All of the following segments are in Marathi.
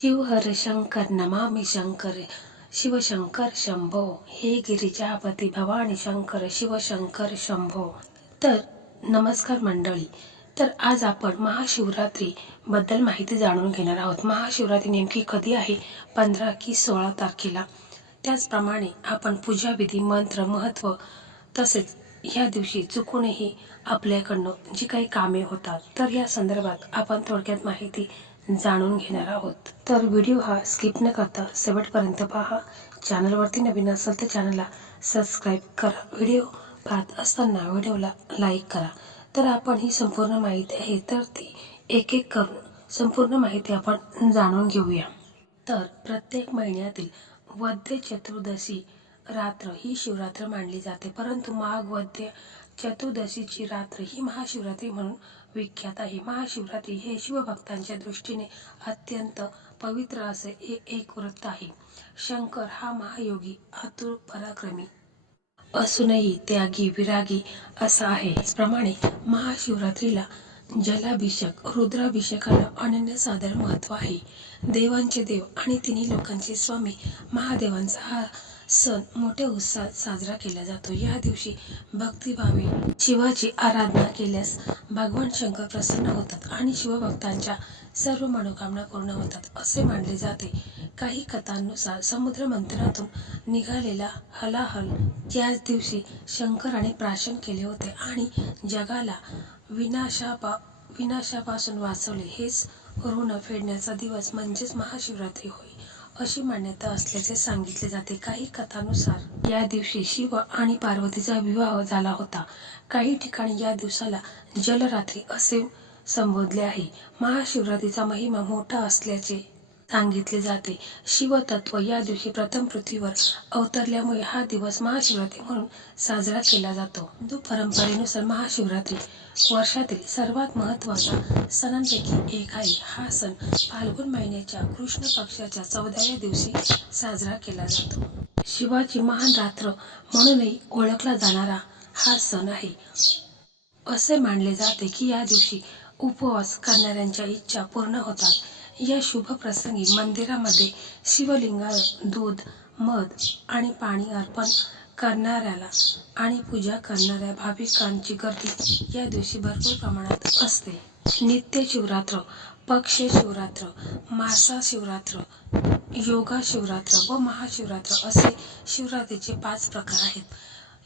शिव हर शंकर नमामि शंकर शिवशंकर शंभो हे गिरिजापती भवानी शंकर शिवशंकर शंभो। तर नमस्कार मंडळी, तर आज आपण महाशिवरात्री बद्दल माहिती जाणून घेणार आहोत। महाशिवरात्री नेमकी कधी आहे? 15 की 16 तारखेला। त्याचप्रमाणे आपण पूजाविधी, मंत्र, महत्त्व तसेच या दिवशी चुकूनही आपल्याकडनं जी काही कामे होतात तर या संदर्भात आपण थोडक्यात माहिती जाणून घेणार आहोत। तर व्हिडिओ हा स्किप न करता शेवटपर्यंत पहा। चॅनलवरती नवीन असेल तर चॅनलला सबस्क्राईब करा। व्हिडिओ पाहत असताना व्हिडिओला लाईक करा। तर आपण ही संपूर्ण माहिती आहे तर ती एक एक करून संपूर्ण माहिती आपण जाणून घेऊया। तर प्रत्येक महिन्यातील वद्य चतुर्दशी रात्र ही शिवरात्र मानली जाते, परंतु माघ वद्य चतुर्दशीची रात्र ही महाशिवरात्री म्हणून विख्यात आहे। महाशिवरात्री हे शिवभक्तांच्या दृष्टीने अत्यंत पवित्र असे एक व्रत आहे। शंकर हा महायोगी, आतुर, पराक्रमी असूनही त्यागी, विरागी असा आहे। त्याचप्रमाणे महाशिवरात्रीला जलाभिषेक, रुद्राभिषेकाला अनन्यसाधारण महत्त्व आहे। देवांचे देव आणि तिन्ही लोकांचे स्वामी महादेवांचा हा सण मोठ्या उत्साहात साजरा केला जातो। या दिवशी भक्तिभावे शिवाची आराधना केल्यास भगवान शंकर प्रसन्न होतात आणि शिवभक्तांच्या सर्व मनोकामना पूर्ण होतात असे मानले जाते। काही कथांनुसार समुद्र मंथनातून निघालेला हलाहल याच दिवशी शंकराने प्राशन केले होते आणि जगाला विनाशापासून वाचवले। हेच ऋण फेडण्याचा दिवस म्हणजेच महाशिवरात्री होय अशी मान्यता असल्याचे सांगितले जाते। काही कथांनुसार या दिवशी शिव आणि पार्वतीचा विवाह झाला होता। काही ठिकाणी या दिवसाला जलरात्री असे संबोधले आहे। महाशिवरात्रीचा महिमा मोठा असल्याचे सांगितले जाते। शिवतत्व या दिवशी प्रथम पृथ्वीवर अवतरल्यामुळे हा दिवस महाशिवरात्री म्हणून साजरा केला जातो। हिंदू परंपरेनुसार महाशिवरात्री वर्षातील सर्वात महत्त्वाचा सणांपैकी एक आहे। हा सण फाल्गुन महिन्याच्या कृष्ण पक्षाच्या 14व्या दिवशी साजरा केला जातो। शिवाची महान रात्र म्हणूनही ओळखला जाणारा हा सण आहे। असे मानले जाते की या दिवशी उपवास करणाऱ्यांच्या इच्छा पूर्ण होतात। या शुभ प्रसंगी मंदिरामध्ये शिवलिंगावर दूध, मध आणि पाणी अर्पण करणाऱ्याला आणि पूजा करणाऱ्या भाविकांची गर्दी या दिवशी भरपूर प्रमाणात असते। नित्य शिवरात्र, पक्ष शिवरात्र, मासा शिवरात्र, योगा शिवरात्र व महाशिवरात्र असे शिवरात्रीचे 5 प्रकार आहेत।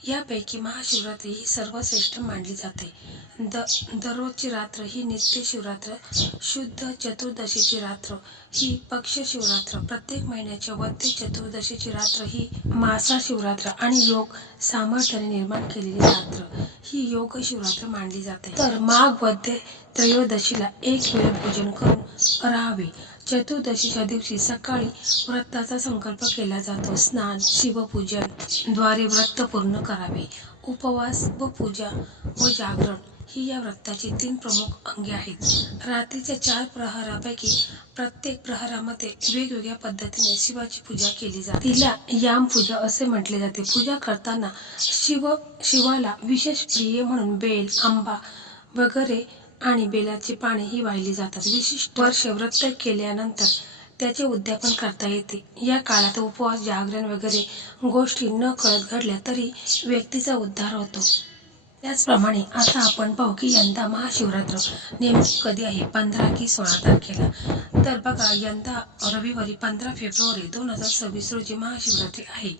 यापैकी महाशिवरात्री ही सर्वश्रेष्ठ मानली जाते। दररोजची रात्र ही नित्य शिवरात्र, शुद्ध चतुर्दशीची रात्र ही पक्ष शिवरात्र, प्रत्येक महिन्याच्या वद्य चतुर्दशीची रात्र ही मासा शिवरात्र आणि योग सामर्थ्याने निर्माण केलेली रात्र ही योग शिवरात्र मानली जाते। तर माघ वद्य त्रयोदशीला एक वेळ भोजन करून राहावे। चतुर्दशीच्या दिवशी सकाळी व्रताचा संकल्प केला जातो। स्नान, शिवपूजन द्वारे व्रत पूर्ण करावे। उपवास व पूजा व जागरण ही या व्रताची 3 प्रमुख अंगे आहेत। रात्रीच्या 4 प्रहरापैकी प्रत्येक प्रहरामध्ये वेगवेगळ्या पद्धतीने शिवाची पूजा केली जाते। तिला याम पूजा असे म्हटले जाते। पूजा करताना शिवाला विशेष प्रिय म्हणून बेल, आंबा वगैरे आणि बेलाची पाने ही वाहिली जातात। विशिष्ट वर्ष व्रत केल्यानंतर त्याचे उद्यापन करता येते। या काळात उपवास, जागरण वगैरे गोष्टी न कळत घडल्या तरी व्यक्तीचा उद्धार होतो। त्याचप्रमाणे आता आपण पाहू की यंदा महाशिवरात्र नेमकी कधी आहे, 15 की 16 तारखेला। तर बघा, यंदा रविवारी 15 फेब्रुवारी 2026 रोजी महाशिवरात्री आहे।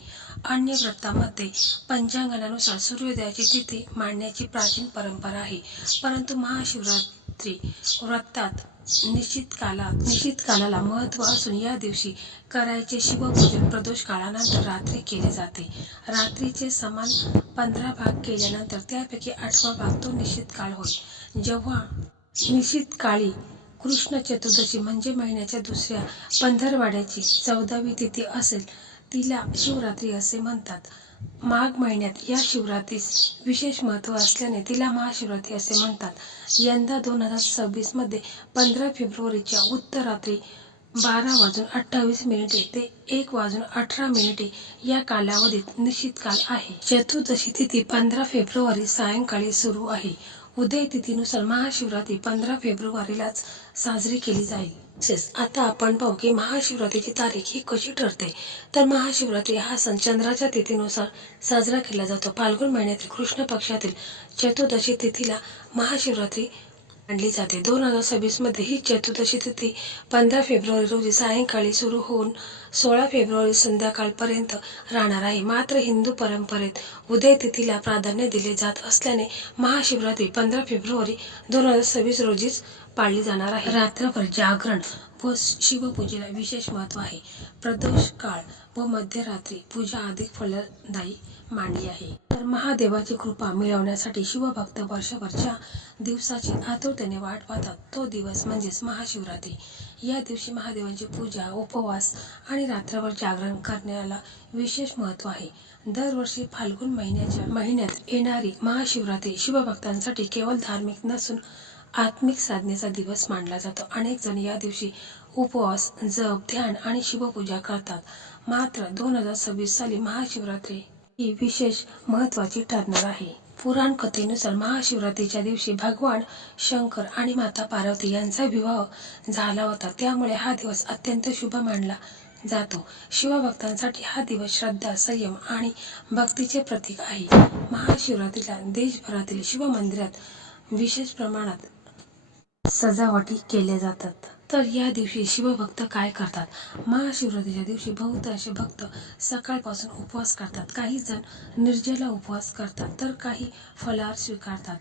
अन्य व्रतामध्ये पंचांगानुसार सूर्योदयाची तिथी मांडण्याची प्राचीन परंपरा आहे, परंतु महाशिवरात्री व्रतात निश्चित कालाला महत्त्व असून या दिवशी करायचे शिवपूजन प्रदोष काळानंतर रात्री केले जाते। रात्रीचे समान 15 भाग केल्यानंतर त्यापैकी 8वा भाग तो निश्चित काळ होय। जेव्हा निश्चित काळी कृष्ण चतुर्दशी म्हणजे महिन्याच्या दुसऱ्या पंधरवड्याची 14वी तिथी असेल तिला शिवरात्री असे म्हणतात। माघ महिन्यात या शिवरात्रीस विशेष महत्त्व असल्याने तिला महाशिवरात्री असे म्हणतात। यंदा 2026 मध्ये 15 फेब्रुवारीच्या उत्तरात्री 12:28 ते 1:18 या कालावधीत निश्चित काल आहे। चतुर्दशी तिथी 15 फेब्रुवारी सायंकाळी सुरू आहे। उदय तिथीनुसार महाशिवरात्री 15 फेब्रुवारीलाच साजरी केली जाईल। तसेच आता आपण पाहू की महाशिवरात्रीची तारीख ही कशी ठरते. तर महाशिवरात्री हा सण चंद्राच्या तिथीनुसार साजरा केला जातो. फाल्गुन महिन्यातील कृष्ण पक्षातील चतुर्दशी तिथीला महाशिवरात्री मानली जाते. 2026 मध्ये ही चतुर्दशी तिथी 15 फेब्रुवारी रोजी सायंकाळी सुरू होऊन 16 फेब्रुवारी संध्याकाळपर्यंत राहणार आहे. मात्र हिंदू परंपरेत उदय तिथीला प्राधान्य दिले जात असल्याने महाशिवरात्री 15 फेब्रुवारी 2026 रोजीच पाळली जाणार आहे. रात्रभर जागरण व शिवपूजेला विशेष महत्त्व आहे. प्रदोष काळ व मध्यरात्री पूजा अधिक फलदायी मानली आहे. तर महादेवाची कृपा मिळवण्यासाठी शिवभक्त वर्षभरच्या दिवसाची आतुरतेने वाट पाहतात. तो दिवस म्हणजेच महाशिवरात्री. या दिवशी महादेवांची पूजा, उपवास आणि रात्रभर जागरण करण्याला विशेष महत्त्व आहे. दरवर्षी फाल्गुन महिन्यात येणारी महाशिवरात्री शिवभक्तांसाठी केवळ धार्मिक नसून आत्मिक साधनेचा दिवस मानला जातो. अनेक जण या दिवशी उपवास, जप, ध्यान आणि शिवपूजा करतात. मात्र 2026 साली महाशिवरात्री ही विशेष महत्त्वाची ठरणार आहे. पुराण कथेनुसार महाशिवरात्रीच्या दिवशी भगवान शंकर आणि माता पार्वती यांचा विवाह झाला होता. त्यामुळे हा दिवस अत्यंत शुभ मानला जातो. शिवभक्तांसाठी हा दिवस श्रद्धा, संयम आणि भक्तीचे प्रतीक आहे. महाशिवरात्रीला देशभरातील शिवमंदिरात विशेष प्रमाणात सजावटी केल्या जातात. तर या दिवशी शिवभक्त काय करतात? महाशिवरात्रीच्या दिवस्वी बहुतांश भक्त सकाळपासून उपवास करतात. काही जण निर्जला उपवास करतात तर काही फलाहार स्वीकारतात.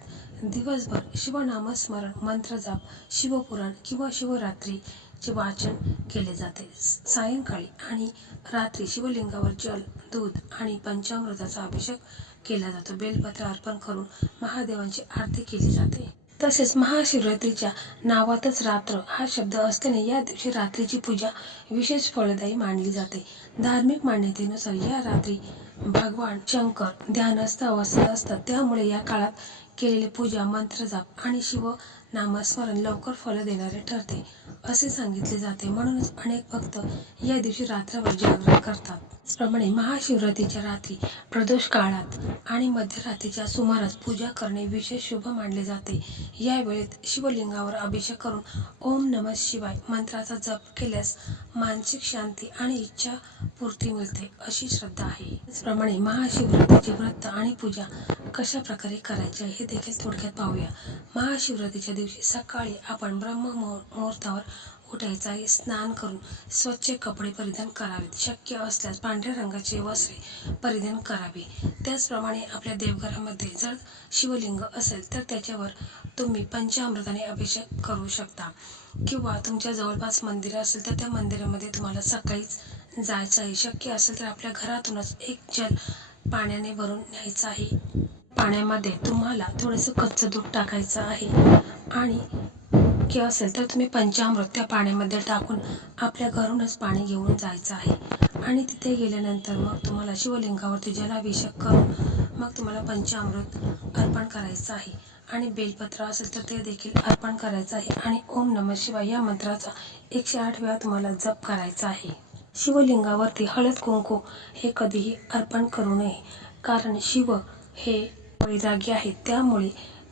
दिवसभर शिवनामस्मरण, मंत्रजाप, शिवपुराण किंवा शिवरात्रीचे वाचन केले जाते. सायंकाळी आणि रात्री शिवलिंगावर जल, दूध आणि पंचामृताचा अभिषेक केला जातो. बेलपत्र अर्पण करून महादेवांची आरती केली जाते. तसेच महाशिवरात्रीच्या नावातच रात्र हा शब्द असल्याने या दिवशी रात्रीची पूजा विशेष फलदायी मानली जाते. धार्मिक मान्यतेनुसार या रात्री भगवान शंकर ध्यानस्थ अवस्थेत असतात. त्यामुळे या काळात केलेली पूजा, मंत्रजाप आणि शिवनामस्मरण लवकर फल देणारे ठरते असे सांगितले जाते. म्हणूनच अनेक भक्त या दिवशी रात्रभर जागरण करतात. त्याचप्रमाणे महाशिवरात्रीच्या रात्री प्रदोष काळात आणि मध्यरात्रीच्या सुमारास पूजा करणे विशेष शुभ मानले जाते. या वेळेत शिवलिंगावर अभिषेक करून ओम नमः शिवाय मंत्राचा जप केल्यास मानसिक शांती आणि इच्छा पूर्ती मिळते अशी श्रद्धा आहे. त्याचप्रमाणे महाशिवरात्रीचे व्रत आणि पूजा कशा प्रकारे करायचे हे देखील थोडक्यात पाहूया. महाशिवरात्रीच्या दिवशी सकाळी आपण ब्रह्ममुहूर्तावर उठायचे आहे. स्नान करून स्वच्छ कपडे परिधान करावेत. शक्य असल्यास पांढऱ्या रंगाचे वस्त्रे परिधान करावे. त्याचप्रमाणे आपल्या देवघरामध्ये जर शिवलिंग असेल तर त्याच्यावर तुम्ही पंचामृताने अभिषेक करू शकता किंवा तुमच्या जवळपास मंदिर असेल तर त्या मंदिरामध्ये तुम्हाला सकाळीच जायचं आहे. शक्य असेल तर आपल्या घरातूनच एक जल पाण्याने भरून न्यायचं आहे. पाण्यामध्ये तुम्हाला थोडंसं कच्चं दूध टाकायचं आहे आणि असेल तर तुम्ही पंचामृत त्या पाण्यामध्ये टाकून आपल्या घरूनच पाणी घेऊन जायचं आहे. आणि तिथे गेल्यानंतर मग तुम्हाला शिवलिंगावरती जलाभिषेक करून मग तुम्हाला पंचामृत अर्पण करायचं आहे आणि बेलपत्र असेल तर ते देखील अर्पण करायचं आहे आणि ओम नमः शिवाय या मंत्राचा 108 वेळा तुम्हाला जप करायचा आहे. शिवलिंगावरती हळद कुंकू हे कधीही अर्पण करू नये, कारण शिव हे वैरागी आहेत. त्यामुळे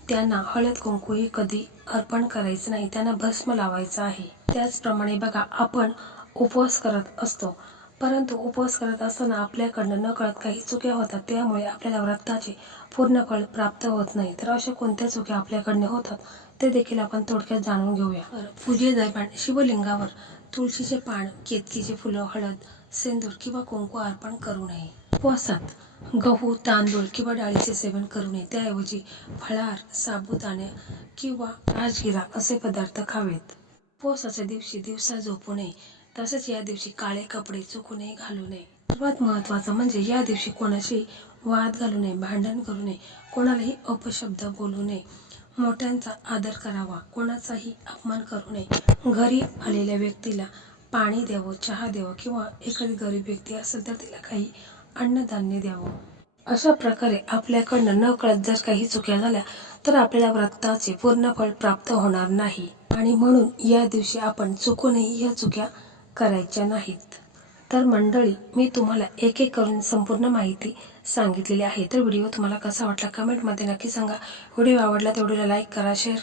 त्यांना हळद कुंकू हे कधी अर्पण करायचं नाही, त्यांना भस्म लावायचं आहे. त्याचप्रमाणे बघा, आपण उपवास करत असतो, परंतु उपवास करत असताना आपल्याकडनं नकळत काही चुक्या होतात. त्यामुळे आपल्याला व्रताचे पूर्ण फळ प्राप्त होत नाही. तर अशा कोणत्या चुक्या आपल्याकडनं होतात ते देखील आपण थोडक्यात जाणून घेऊया. पूजेदरम्यान शिवलिंगावर तुळशीचे पान, केतकीचे फुलं, हळद, सिंदूर किंवा कुंकू अर्पण करू नये. उपवासात गहू, तांदूळ किंवा डाळीचे सेवन करू नये. त्याऐवजी फळाहार, साबुदाणे किंवा राजगिरा असे पदार्थ खावेत. उपवासाच्या दिवशी दिवसा झोपू नये. तसेच या दिवशी काळे कपडे चुकूनही घालू नये. सर्वात महत्त्वाचं म्हणजे या दिवशी कोणाशी वाद घालू नये, भांडण करू नये, कोणालाही अपशब्द बोलू नये, मोठ्यांचा आदर करावा, कोणाचाही अपमान करू नये. घरी आलेल्या व्यक्तीला पाणी द्यावं, चहा द्यावं किंवा एखादी गरीब व्यक्ती असेल तर तिला काही अन्नधान्य द्यावं. अशा प्रकारे आपल्याकडनं नकळत जर काही चुक्या झाल्या तर आपल्याला व्रताचे पूर्ण फळ प्राप्त होणार नाही आणि म्हणून या दिवशी आपण चुकूनही या चुक्या करायच्या नाहीत. तर मंडळी, मी तुम्हाला एक एक करून संपूर्ण माहिती सांगितलेली आहे. तर व्हिडिओ तुम्हाला कसा वाटला कमेंटमध्ये नक्की सांगा. व्हिडिओ आवडला तर व्हिडिओला लाईक करा, शेअर